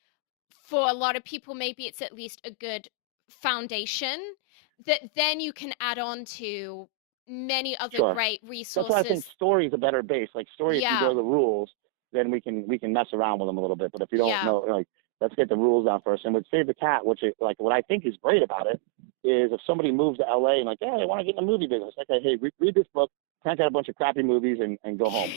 for a lot of people, maybe it's at least a good foundation that then you can add on to many other sure. great That's why I think resources. story is a better base. Like story, if you Yeah, know the rules, then we can mess around with them a little bit. But if you don't yeah. know, like let's get the rules down first. And with Save the Cat, which is like what I think is great about it is if somebody moves to LA and like, hey, I want to get in the movie business, like, hey, read this book, crank out a bunch of crappy movies, and go home,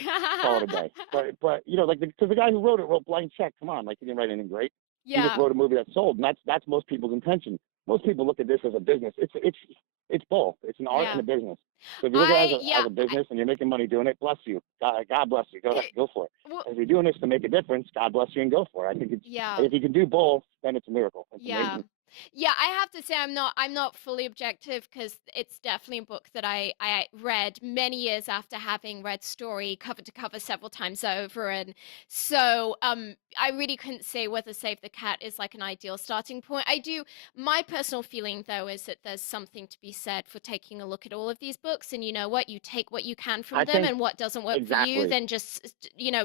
call it a day. But like because the guy who wrote it wrote Blank Check. Come on, like he didn't write anything great. He just Yeah, wrote a movie that sold, and that's most people's intention. most people look at this as a business. It's both. It's an art and Yeah. a business. So if you look at it as Yeah. a business and you're making money doing it, bless you. God bless you. Go ahead, go for it. Well, If you're doing this to make a difference, God bless you and go for it. I think it's yeah. and if you can do both, then it's a miracle. It's Yeah. amazing. Yeah, I have to say I'm not fully objective because it's definitely a book that I read many years after having read Story cover to cover several times over, and so I really couldn't say whether Save the Cat is like an ideal starting point. I do, my personal feeling though is that there's something to be said for taking a look at all of these books, and you know what, you take what you can from I them, think and what doesn't work for you exactly. then just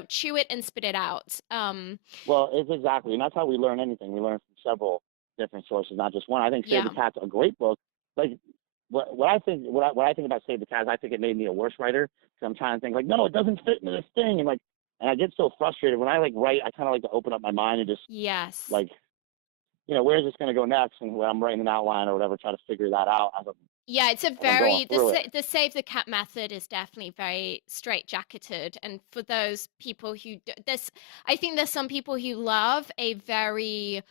chew it and spit it out. Well, it's exactly, and that's how we learn anything. We learn from several different sources, not just one. I think Save the Yeah. Cat's a great book. Like what I think about Save the Cat is I think it made me a worse writer because I'm trying to think like, no, it doesn't fit into this thing, and I get so frustrated when I like write. I kind of like to open up my mind and just Yes. like, where's this going to go next, and when I'm writing an outline or whatever, try to figure that out Yeah, it's a as I'm going very through it. the save the cat method is definitely very straight-jacketed, and for those people who there's I think there's some people who love a very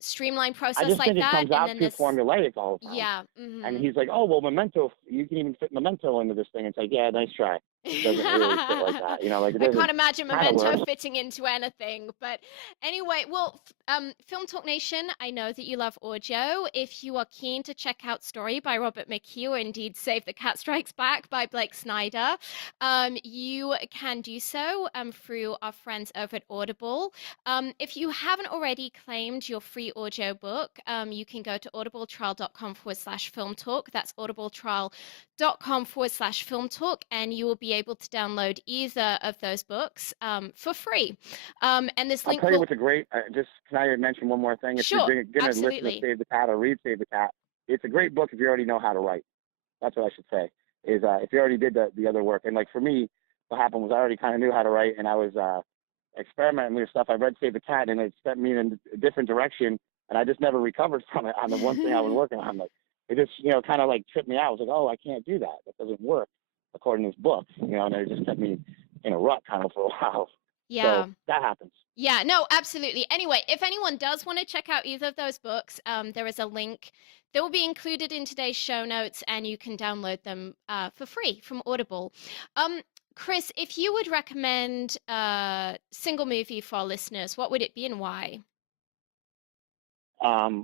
streamlined I process just like think it that, comes and out then too this formulaic all the time. yeah, And he's like, oh, well, Memento, you can even fit Memento into this thing. It's like, yeah, nice try. It doesn't really fit like that. Like it I can't doesn't imagine kind of Memento work. fitting into anything. But anyway, well, Film Talk Nation, I know that you love audio. If you are keen to check out Story by Robert McKee or indeed Save the Cat Strikes Back by Blake Snyder, you can do so through our friends over at Audible. If you haven't already claimed your free audio book, you can go to audibletrial.com/film talk. That's audibletrial.com/film talk, and you will be able to download either of those books for free. And this I'll link tell you will, what's a great, just can I mention one more thing? If you're sure, going to listen to absolutely. Save the Cat or read Save the Cat, it's a great book if you already know how to write. That's what I should say, is if you already did the other work. And like for me, what happened was I already kind of knew how to write, and I was experimenting with stuff. I read Save the Cat, and it sent me in a different direction, and I just never recovered from it on the one thing I was working on. Like it just, kind of like tripped me out. I was like, oh, I can't do that. That doesn't work according to this book, and it just kept me in a rut kind of for a while. Yeah. So that happens. Yeah, no, absolutely. Anyway, if anyone does want to check out either of those books, there is a link that will be included in today's show notes, and you can download them for free from Audible. Um, Chris, if you would recommend a single movie for our listeners, what would it be and why?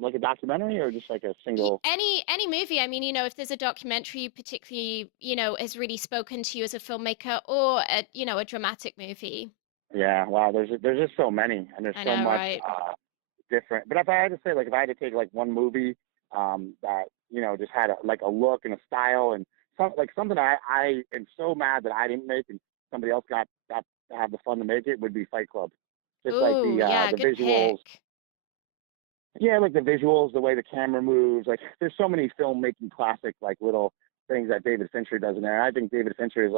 Like a documentary or just like a single. Any movie. I mean, if there's a documentary particularly, has really spoken to you as a filmmaker, or a dramatic movie. Yeah, wow. There's just so many, and there's I so know, much right? different. But if I had to say, like, if I had to take like one movie that just had a look and a style and something I am so mad that I didn't make and somebody else got to have the fun to make it would be Fight Club. Just like Oh, yeah, the good visuals. pick. Yeah, like the visuals, the way the camera moves. Like, there's so many filmmaking classic like little things that David Fincher does in there. I think David Fincher is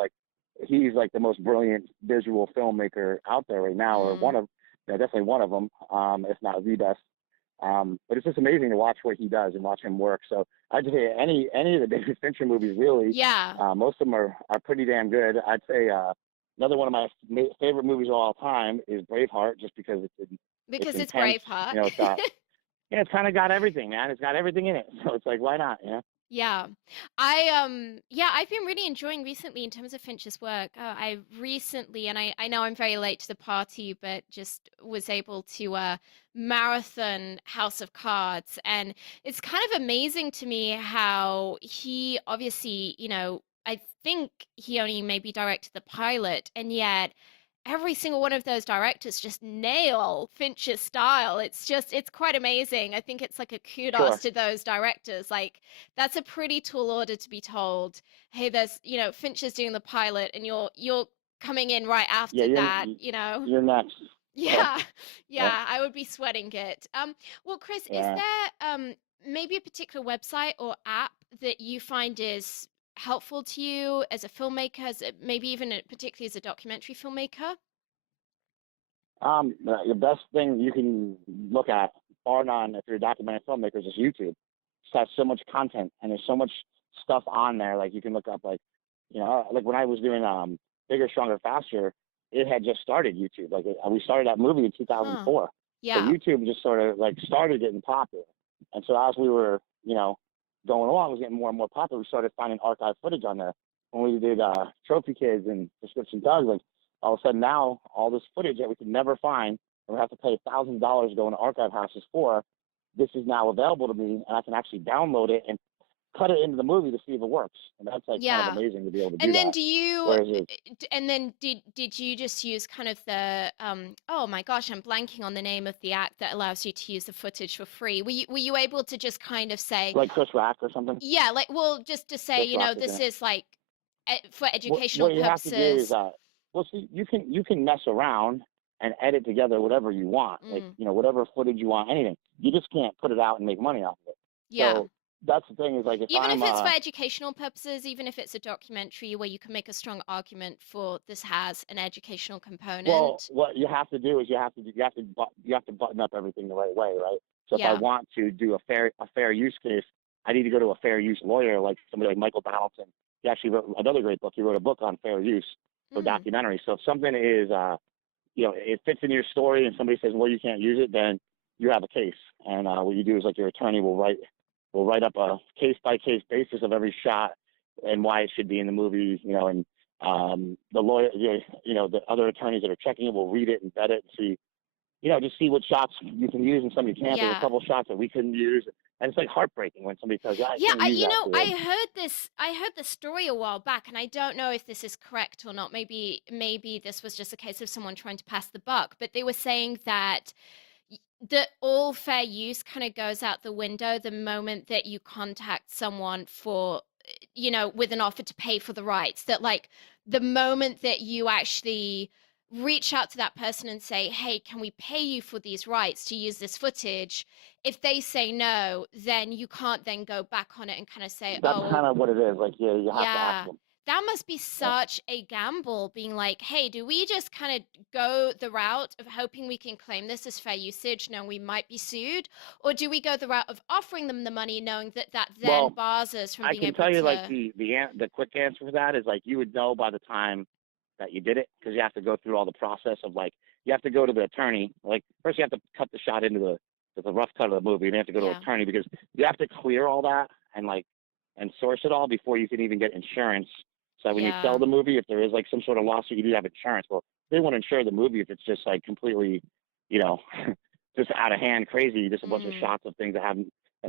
he's like the most brilliant visual filmmaker out there right now, or Mm. definitely one of them, if not the best. But it's just amazing to watch what he does and watch him work. So I'd say any of the David Fincher movies, really, Yeah, most of them are pretty damn good. I'd say another one of my favorite movies of all time is Braveheart, just because it's because it's intense. Braveheart. It's yeah, it's kind of got everything, man. It's got everything in it. So it's like, why not? Yeah. I've been really enjoying recently in terms of Finch's work. I recently, and I know I'm very late to the party, but just was able to marathon House of Cards. And it's kind of amazing to me how he obviously, I think he only maybe directed the pilot, and yet every single one of those directors just nail Fincher's style. It's quite amazing. I think it's like a kudos Sure. to those directors. Like, that's a pretty tall order to be told, hey, there's, Fincher's doing the pilot and you're coming in right Yeah, after that, you're next. So, Yeah. yep, Yeah, I would be sweating it. Well, Chris, is yeah. there maybe a particular website or app that you find is helpful to you as a filmmaker, maybe even particularly as a documentary filmmaker? The best thing you can look at, bar none, if you're a documentary filmmaker, is just YouTube. It has so much content, and there's so much stuff on there. Like you can look up, like when I was doing Bigger, Stronger, Faster, it had just started YouTube. We started that movie in Huh. 2004, so Yeah. YouTube just sort of like started getting popular. And so as we were, going along, it was getting more and more popular. We started finding archive footage on there. When we did Trophy Kids and Prescription Thugs, like all of a sudden now all this footage that we could never find and we have to pay $1,000 going to archive houses for, this is now available to me, and I can actually download it and cut it into the movie to see if it works. And that's like kind of Yeah. amazing to be able to do And then that. do you Whereas it, and then did you just use kind of the oh my gosh, I'm blanking on the name of the act that allows you to use the footage for free. Were you able to just kind of say, like Chris Rock or something, yeah, like, well, just to say, Chris Rock is in this it. is like for What educational what you have to do is purposes. well, see, you can mess around and edit together whatever you want, like Mm, whatever footage you want, anything. You just can't put it out and make money off of it. yeah. So that's the thing is like if Even if I'm it's for educational purposes, even if it's a documentary where you can make a strong argument for this has an educational well, component. what you have to do is you have to button up everything the right way, right? So if I Yeah. want to do a fair use case, I need to go to a fair use lawyer, like somebody like Michael Donaldson. He actually wrote another great book. He wrote a book on fair use for Mm, documentary. So if something is it fits in your story, and somebody says, well, you can't use it, then you have a case. And what you do is like your attorney will write up a case by case basis of every shot and why it should be in the movie, and the lawyer, the other attorneys that are checking it will read it and vet it and see, just see what shots you can use and some you can't. There's a yeah. couple shots that we couldn't use, and it's like heartbreaking when somebody tells you, I Yeah, can't use that for you. I heard this. I heard this story a while back, and I don't know if this is correct or not. Maybe this was just a case of someone trying to pass the buck. But they were saying that the all fair use kind of goes out the window the moment that you contact someone for, with an offer to pay for the rights. That like the moment that you actually reach out to that person and say, hey, can we pay you for these rights to use this footage? If they say no, then you can't then go back on it and kind of say, That's oh, well, kind of what it is. Like, yeah, you have to ask yeah. them. That must be Yeah. such a gamble being like, hey, do we just kind of go the route of hoping we can claim this as fair usage, knowing we might be sued? Or do we go the route of offering them the money, knowing that that then Well, bars us from I being can able tell you like to? the quick answer for that is like you would know by the time that you did it, because you have to go through all the process of like you have to go to the attorney. Like first you have to cut the shot into the rough cut of the movie, and you have to go to an Yeah. attorney because you have to clear all that and source it all before you can even get insurance. So that when you sell Yeah. the movie, if there is like some sort of lawsuit, you do have insurance. Well, they won't insure the movie if it's just like completely, you know, just out of hand, crazy, just a bunch of Mm. shots of things that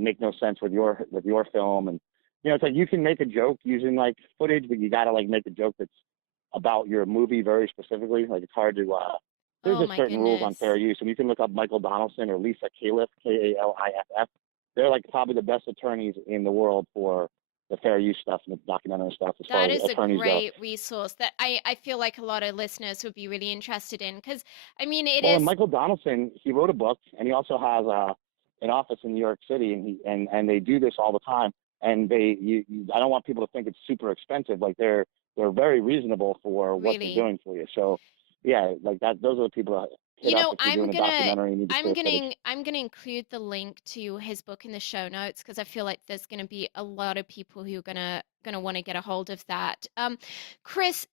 make no sense with your film. And it's like you can make a joke using like footage, but you gotta like make a joke that's about your movie very specifically. Like it's hard to there's Oh just my certain rules on fair goodness. use, and you can look up Michael Donaldson or Lisa Califf, Kaliff. They're like probably the best attorneys in the world for the fair use stuff and the documentary stuff as far That as is a attorneys go. great resource that I feel like a lot of listeners would be really interested in because I mean it Well, and is. Michael Donaldson, he wrote a book, and he also has an office in New York City, and they do this all the time. And I don't want people to think it's super expensive. Like they're very reasonable for what they're Really. doing for you. So, yeah, like that. Those are the people that hit You up know, if you're doing a documentary and you need to clear footage. I'm gonna include the link to his book in the show notes because I feel like there's gonna be a lot of people who are gonna want to get a hold of that. Chris,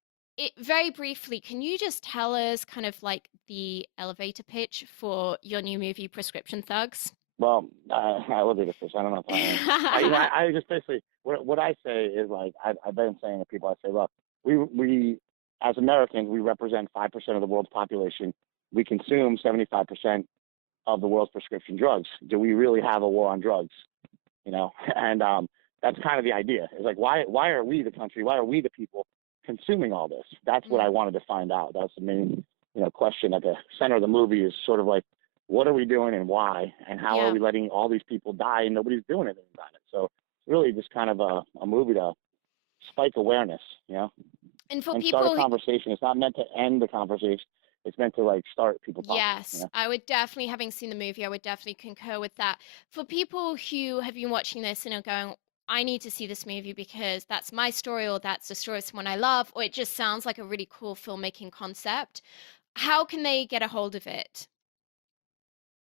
very briefly, can you just tell us kind of like the elevator pitch for your new movie, Prescription Thugs? Well, I will do this. I don't know if I am. I just basically what I say is like I've been saying to people. I say, look, we as Americans we represent 5% of the world's population. We consume 75% of the world's prescription drugs. Do we really have a war on drugs? And that's kind of the idea. It's like why are we the country? Why are we the people consuming all this? That's what I Mm, wanted to find out. That's the main question at the center of the movie is sort of like what are we doing and why and how are yeah. we letting all these people die and nobody's doing anything about it. So it's really just kind of a movie to spike awareness, And for and start a people conversation. It's not meant to end the conversation. It's meant to like start people talking. Yes, I would definitely, having seen the movie, I would definitely concur with that. For people who have been watching this and are going, I need to see this movie because that's my story or that's the story of someone I love, or it just sounds like a really cool filmmaking concept, how can they get a hold of it?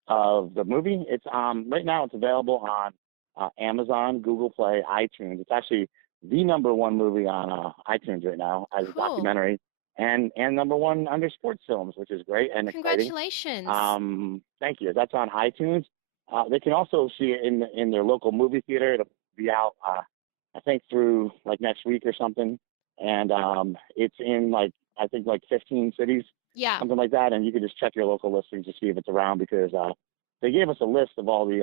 Of the movie. It's right now it's available on Amazon, Google Play, iTunes. It's actually the number one movie on iTunes right now as a Cool. documentary, and number one under sports films, which is great and exciting. Congratulations. Thank you. That's on iTunes, They can also see it in their local movie theater. It'll be out, I think, through like next week or something. And it's in like I think like 15 cities, Yeah. something like that. And you can just check your local listings to see if it's around because they gave us a list of all the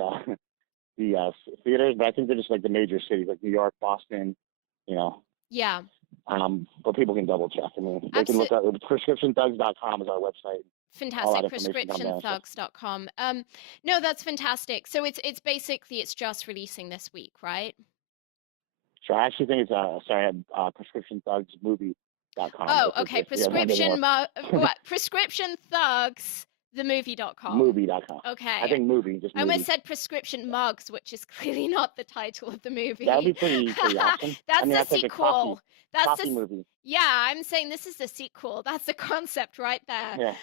theaters, but I think they're just like the major cities like New York, Boston, you know. Yeah. But people can double check. I mean, they can look Absolutely. at prescriptionthugs.com is our website. All Fantastic. that information down there. So. Prescriptionthugs.com. No, that's fantastic. So it's basically it's just releasing this week, right? So I actually think it's prescriptionthugsmovie.com. Oh, okay. Prescription Thugs themovie.com. Movie.com. Okay. I think movie, just I movie. almost said prescription mugs, which is clearly not the title of the movie. That would be pretty awesome. That's I mean, the that's sequel. Like that's coffee the movie. Yeah, I'm saying this is the sequel. That's the concept right there. Yeah.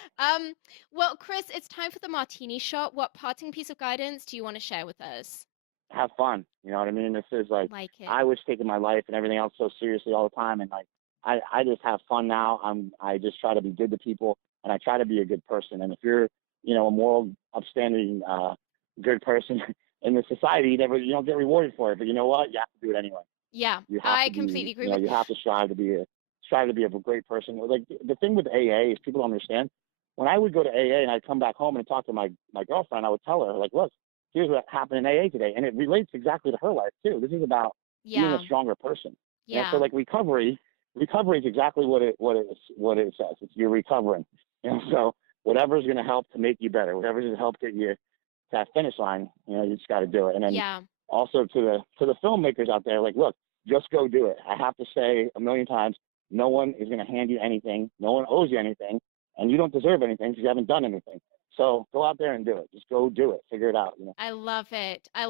Well, Chris, it's time for the martini shot. What parting piece of guidance do you want to share with us? Have fun. You know what I mean? This is like it. I was taking my life and everything else so seriously all the time, and like I just have fun now. I just try to be good to people, and I try to be a good person. And if you're a moral, upstanding, good person in the society, you don't get rewarded for it. But you know what? You have to do it anyway. Yeah, I completely agree with you. You have to strive to be a great person. Like the thing with AA is people don't understand. When I would go to AA and I'd come back home and talk to my girlfriend, I would tell her like, look, here's what happened in AA today, and it relates exactly to her life too. This is about being a stronger person. Yeah. So like recovery is exactly what it says. It's you're recovering. So whatever's going to help to make you better, whatever's going to help get you to that finish line, you just got to do it. And then also to the filmmakers out there, like, look, just go do it. I have to say a million times, no one is going to hand you anything. No one owes you anything, and you don't deserve anything because you haven't done anything. So go out there and do it. Just go do it. Figure it out. I love it. I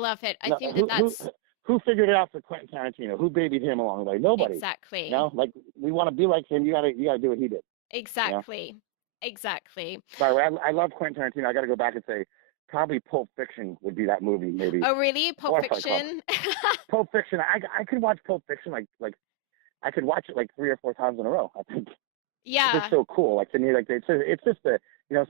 think that's who figured it out for Quentin Tarantino? Who babied him along the way? Nobody. Exactly. Like we want to be like him. You gotta do what he did. Exactly. Exactly. Sorry, I love Quentin Tarantino. I got to go back and say, probably Pulp Fiction would be that movie, maybe. Oh, really? Pulp Fiction? Pulp Fiction. I could watch Pulp Fiction like I could watch it like 3 or 4 times in a row. I think. Yeah. It's so cool. Like to me, like it's just the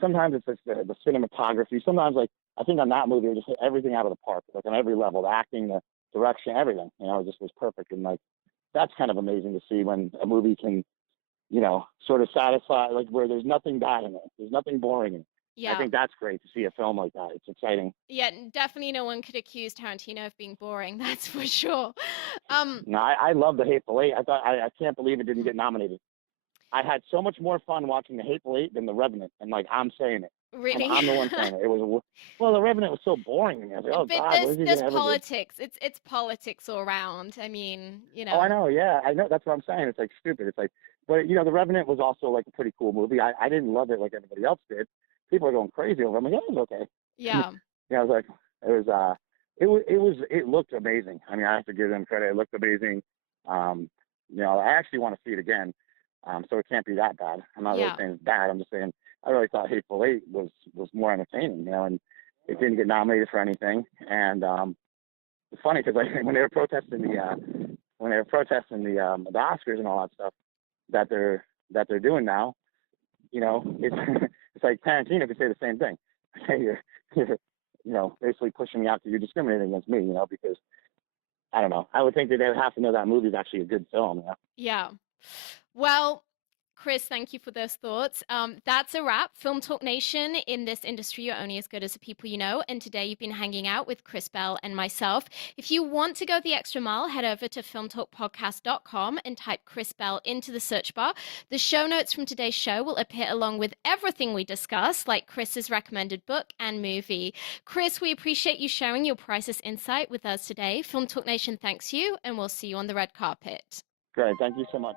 sometimes it's just the cinematography. Sometimes like I think on that movie it just hit everything out of the park, like on every level, the acting, the direction, everything. It just was perfect. And like that's kind of amazing to see when a movie can, sort of satisfy, like where there's nothing bad in it, there's nothing boring in it. Yeah. I think that's great to see a film like that. It's exciting. Yeah, definitely no one could accuse Tarantino of being boring, that's for sure. No, I love The Hateful Eight. I can't believe it didn't get nominated. I had so much more fun watching The Hateful Eight than The Revenant, and like I'm saying it. Really? I'm the one saying it. It was The Revenant was so boring to me. I was like, oh but God, there's politics. It's politics all around. I mean, Oh, I know. Yeah, I know. That's what I'm saying. It's like stupid. It's like, but The Revenant was also like a pretty cool movie. I didn't love it like everybody else did. People are going crazy over it. I'm like, yeah, it was okay. Yeah. I was like, it looked amazing. I mean, I have to give them credit. It looked amazing. I actually want to see it again. So it can't be that bad. I'm not really saying it's bad. I'm just saying I really thought Hateful Eight was more entertaining, and it didn't get nominated for anything. And it's funny because like when they were protesting the Oscars and all that stuff that they're doing now, it's it's like Tarantino could say the same thing. Hey, you're basically pushing me out because you're discriminating against me, because I don't know. I would think that they would have to know that movie is actually a good film. Yeah. Well, Chris, thank you for those thoughts. That's a wrap. Film Talk Nation. In this industry, you're only as good as the people you know. And today you've been hanging out with Chris Bell and myself. If you want to go the extra mile, head over to filmtalkpodcast.com and type Chris Bell into the search bar. The show notes from today's show will appear along with everything we discuss, like Chris's recommended book and movie. Chris, we appreciate you sharing your priceless insight with us today. Film Talk Nation thanks you, and we'll see you on the red carpet. Great. Thank you so much.